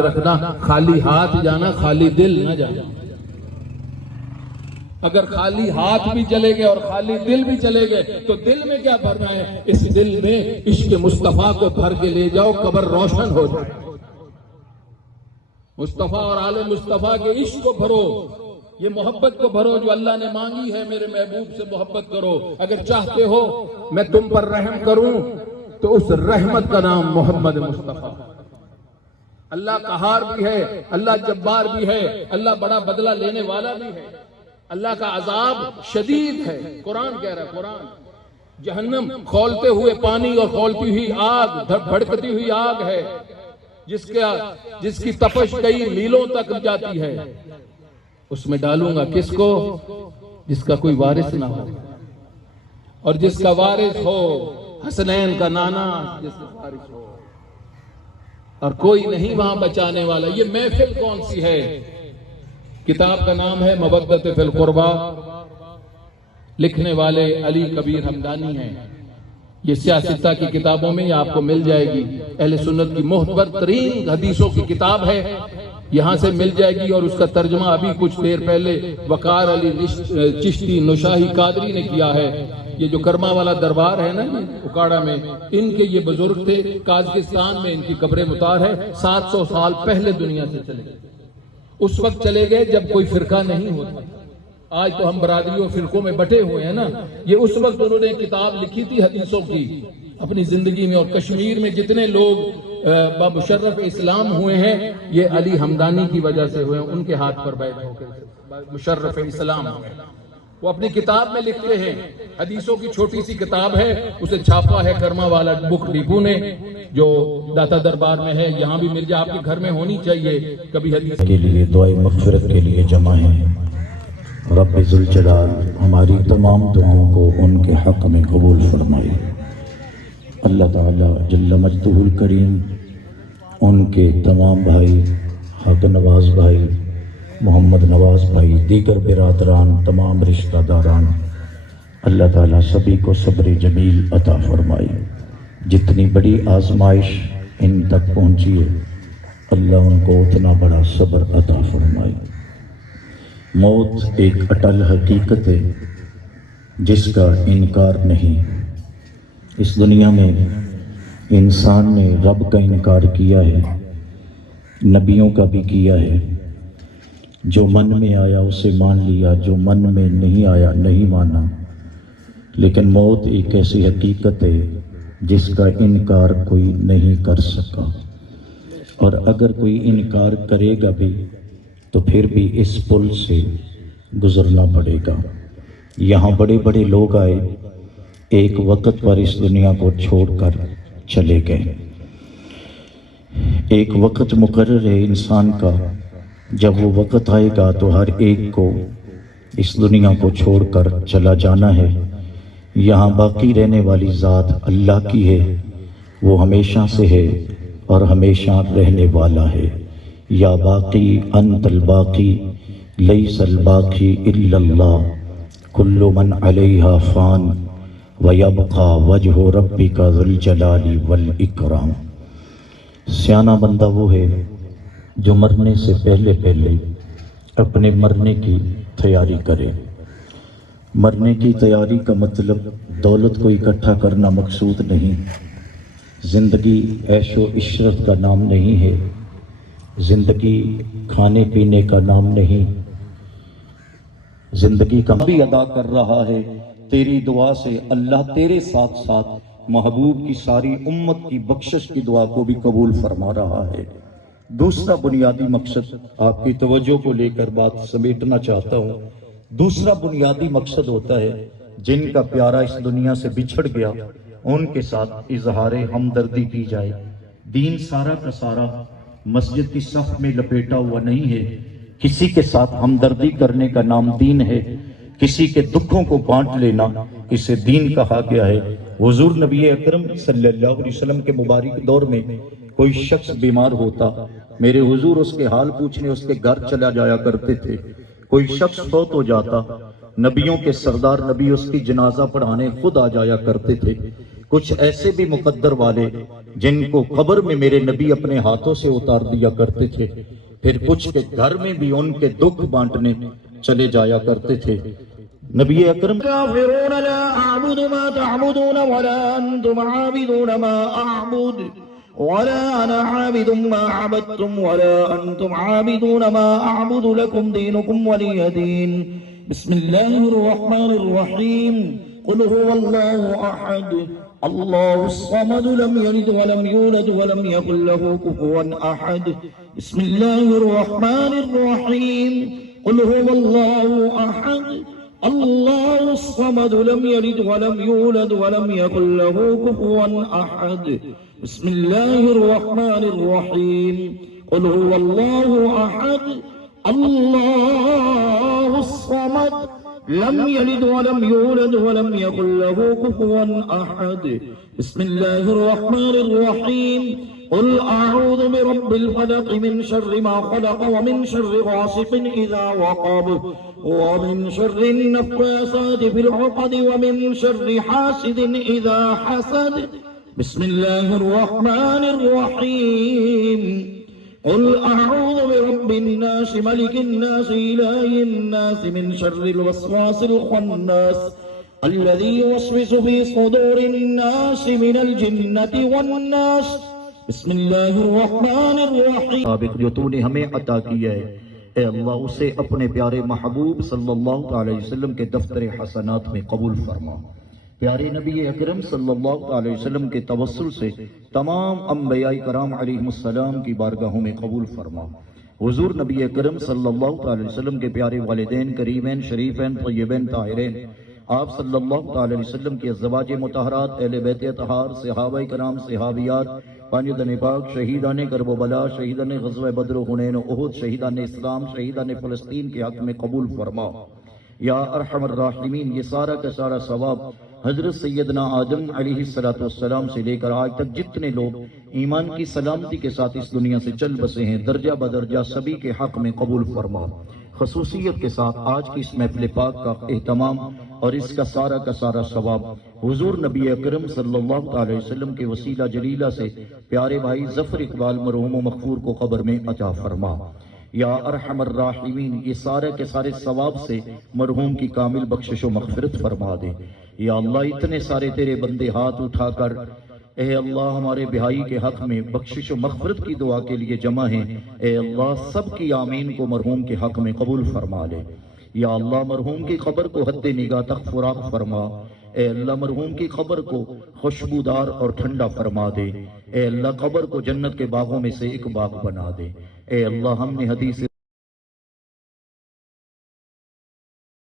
رکھنا، خالی ہاتھ جانا، خالی دل نہ جانا۔ اگر خالی ہاتھ بھی چلے گئے اور خالی دل بھی چلے گئے تو دل میں کیا بھرنا ہے؟ اس دل میں عشق مصطفیٰ کو بھر کے لے جاؤ، قبر روشن ہو جائے۔ مصطفیٰ اور آل مصطفیٰ کے عشق کو بھرو، یہ محبت کو بھرو جو اللہ نے مانگی ہے، میرے محبوب سے محبت کرو۔ اگر چاہتے ہو میں تم پر رحم کروں تو اس رحمت کا نام محمد مصطفیٰ۔ اللہ قہار بھی ہے، اللہ جبار بھی ہے، اللہ بڑا بدلہ لینے والا بھی ہے، اللہ کا عذاب شدید ہے۔ قرآن کہہ رہا ہے، قرآن جہنم کھولتے ہوئے پانی اور کھولتی ہوئی آگ، بھڑکتی ہوئی آگ ہے جس کی تپش کئی میلوں تک جاتی ہے۔ اس میں ڈالوں گا کس کو؟ جس کا کوئی وارث نہ ہو، اور جس کا وارث ہو حسنین کا نانا، جس کا وارث ہو، اور کوئی نہیں وہاں بچانے والا۔ یہ محفل کون سی ہے؟ کتاب کا نام ہے مودت فی القربہ، لکھنے والے علی کبیر ہمدانی ہیں۔ یہ سیاستہ کی کتابوں میں آپ کو مل جائے گی، اہل سنت کی معتبر ترین حدیثوں کی کتاب ہے، یہاں سے مل جائے گی۔ اور اس کا ترجمہ ابھی کچھ دیر پہلے وقار علی چشتی نشاہی قادری نے کیا ہے۔ یہ جو کرما والا دربار ہے نا اکاڑا میں، ان کے یہ بزرگ تھے، قازقستان میں ان کی قبر مطار ہے۔ 700 سال پہلے دنیا سے چلے گئے، اس وقت چلے گئے جب کوئی فرقہ نہیں ہوتا۔ آج تو ہم برادریوں فرقوں میں بٹے ہوئے ہیں نا، یہ اس وقت انہوں نے کتاب لکھی تھی حدیثوں کی اپنی زندگی میں۔ اور کشمیر میں جتنے لوگ مشرف اسلام ہوئے ہیں یہ علی ہمدانی کی وجہ سے ہوئے ہیں، ان کے ہاتھ پر بیعت ہو کر مشرف اسلام ہوئے۔ وہ اپنی کتاب میں لکھتے ہیں، حدیثوں کی چھوٹی سی کتاب ہے، اسے چھاپا ہے کرما والا بک ڈپو نے، جو داتا دربار میں ہے، یہاں بھی مل جائے، آپ کے گھر میں ہونی چاہیے۔ کبھی حدیث کے لیے دعائے مغفرت کے لیے جمع ہیں۔ رب ذوالجلال ہماری تمام دعاؤں کو ان کے حق میں قبول فرمائے۔ اللہ تعالیٰ جل مجدہ الکریم ان کے تمام بھائی، حق نواز بھائی، محمد نواز بھائی، دیگر برادران، تمام رشتہ داران، اللہ تعالیٰ سبھی کو صبر جمیل عطا فرمائے۔ جتنی بڑی آزمائش ان تک پہنچی ہے، اللہ ان کو اتنا بڑا صبر عطا فرمائے۔ موت ایک اٹل حقیقت ہے جس کا انکار نہیں۔ اس دنیا میں انسان نے رب کا انکار کیا ہے، نبیوں کا بھی کیا ہے۔ جو من میں آیا اسے مان لیا، جو من میں نہیں آیا نہیں مانا۔ لیکن موت ایک ایسی حقیقت ہے جس کا انکار کوئی نہیں کر سکا، اور اگر کوئی انکار کرے گا بھی تو پھر بھی اس پل سے گزرنا پڑے گا۔ یہاں بڑے بڑے لوگ آئے، ایک وقت پر اس دنیا کو چھوڑ کر چلے گئے۔ ایک وقت مقرر ہے انسان کا، جب وہ وقت آئے گا تو ہر ایک کو اس دنیا کو چھوڑ کر چلا جانا ہے۔ یہاں باقی رہنے والی ذات اللہ کی ہے، وہ ہمیشہ سے ہے اور ہمیشہ رہنے والا ہے۔ یا باقی انت الباقی لیس الباقی الا اللہ، کل من علیہا فان ویبقى وجہ ربک ذو الجلال والاکرام۔ سیانہ بندہ وہ ہے جو مرنے سے پہلے پہلے اپنے مرنے کی تیاری کرے۔ مرنے کی تیاری کا مطلب دولت کو اکٹھا کرنا مقصود نہیں، زندگی عیش و عشرت کا نام نہیں ہے، زندگی کھانے پینے کا نام نہیں، زندگی کا بھی ادا کر رہا ہے۔ تیری دعا سے اللہ تیرے ساتھ ساتھ محبوب کی ساری امت کی بخشش کی دعا کو بھی قبول فرما رہا ہے۔ دوسرا بنیادی مقصد، آپ کی توجہ کو لے کر بات سمیٹنا چاہتا ہوں، دوسرا بنیادی مقصد ہوتا ہے جن کا پیارا اس دنیا سے بچھڑ گیا ان کے ساتھ اظہار ہمدردی کی جائے۔ دین سارا کا سارا مسجد کی صف میں لپیٹا ہوا نہیں ہے، کسی کے ساتھ ہمدردی کرنے کا نام دین ہے، کسی کے دکھوں کو بانٹ لینا اسے دین کہا گیا ہے۔ حضور نبی اکرم صلی اللہ علیہ وسلم کے مبارک دور میں کوئی شخص بیمار ہوتا، میرے حضور اس کے حال پوچھنے اس کے گھر چلا جایا کرتے تھے۔ کوئی شخص فوت ہو جاتا، نبیوں کے سردار نبی اس کی جنازہ پڑھانے خود آ جایا کرتے تھے۔ کچھ ایسے بھی مقدر والے جن کو قبر میں میرے نبی اپنے ہاتھوں سے اتار دیا کرتے تھے، پھر کچھ کے گھر میں بھی ان کے دکھ بانٹنے چلے جایا کرتے تھے۔ نبی اکرم کافرون لا اعبد ما تعبدون ولا انتم عابدون ما اعبد ولا انا عابد ما عبدتم ولا انتم عابدون ما اعبد لكم دينكم ولي دين بسم الله الرحمن الرحيم قل هو الله احد الله الصمد لم يلد ولم يولد ولم يكن له كفوا احد بسم الله الرحمن الرحيم قل هو الله احد الله الصمد لم يلد ولم يولد ولم يكن له كفوا احد بسم الله الرحمن الرحيم قل هو الله احد الله الصمد لم يلد ولم يولد ولم يكن له كفوا احد بسم الله الرحمن الرحيم قل اعوذ برب الفلق من شر ما خلق ومن شر غاسق اذا وقب ومن شر النفاثات في العقد ومن شر حاسد اذا حسد بسم الله الرحمن الرحيم قل اعوذ برب الناس ملك الناس اله الناس من شر الوسواس الخناس الذي يوسوس في صدور الناس من الجنة والناس بسم اللہ الرحمن الرحیم۔ سابق جو تو نے ہمیں عطا کیا ہے اے اللہ اسے اپنے پیارے محبوب صلی اللہ علیہ وسلم کے دفتر حسنات میں قبول فرما۔ پیارے نبی اکرم صلی اللہ علیہ وسلم کے توسل سے تمام انبیاء کرام علیہ السلام کی بارگاہوں میں قبول فرما۔ حضور نبی اکرم صلی اللہ علیہ وسلم کے پیارے والدین کریمین شریفین طیبین طاہرین، آپ صلی اللہ علیہ وسلم کی ازواج مطہرات، اہل بیت اطہار، صحابہ کرام، صحابیات، پانچ پاک، شہیدان کرب و بلا، شہیدان غزوہ بدر و حنین و احد، شہیدان اسلام، شہیدان فلسطین کے حق میں قبول فرما۔ یا ارحم الراحمین، یہ سارا کا سارا ثواب حضرت سیدنا آدم علیہ السلام سے لے کر آج تک جتنے لوگ ایمان کی سلامتی کے ساتھ اس دنیا سے چل بسے ہیں، درجہ بدرجہ سبھی کے حق میں قبول فرما۔ خصوصیت کے ساتھ آج کی اس محفل پاک کا اہتمام اور اس کا سارا ثواب حضور نبی اکرم صلی اللہ علیہ وسلم کے وسیلہ جلیلہ سے پیارے بھائی ظفر اقبال مرحوم و مغفور کو قبر میں عطا فرما۔ یا ارحم الراحمین، یہ سارے کے سارے ثواب سے مرحوم کی کامل بخشش و مغفرت فرما دے۔ یا اللہ اتنے سارے تیرے بندے ہاتھ اٹھا کر اے اللہ ہمارے بھائی کے حق میں بخشش و مغفرت کی دعا کے لیے جمع ہیں، اے اللہ سب کی آمین کو مرحوم کے حق میں قبول فرما لے۔ یا اللہ مرحوم کی قبر کو حد نگاہ تک فراغ فرما، اے اللہ مرحوم کی قبر کو خوشبودار اور ٹھنڈا فرما دے، اے اللہ قبر کو جنت کے باغوں میں سے ایک باغ بنا دے۔ اے اللہ ہم نے حدیث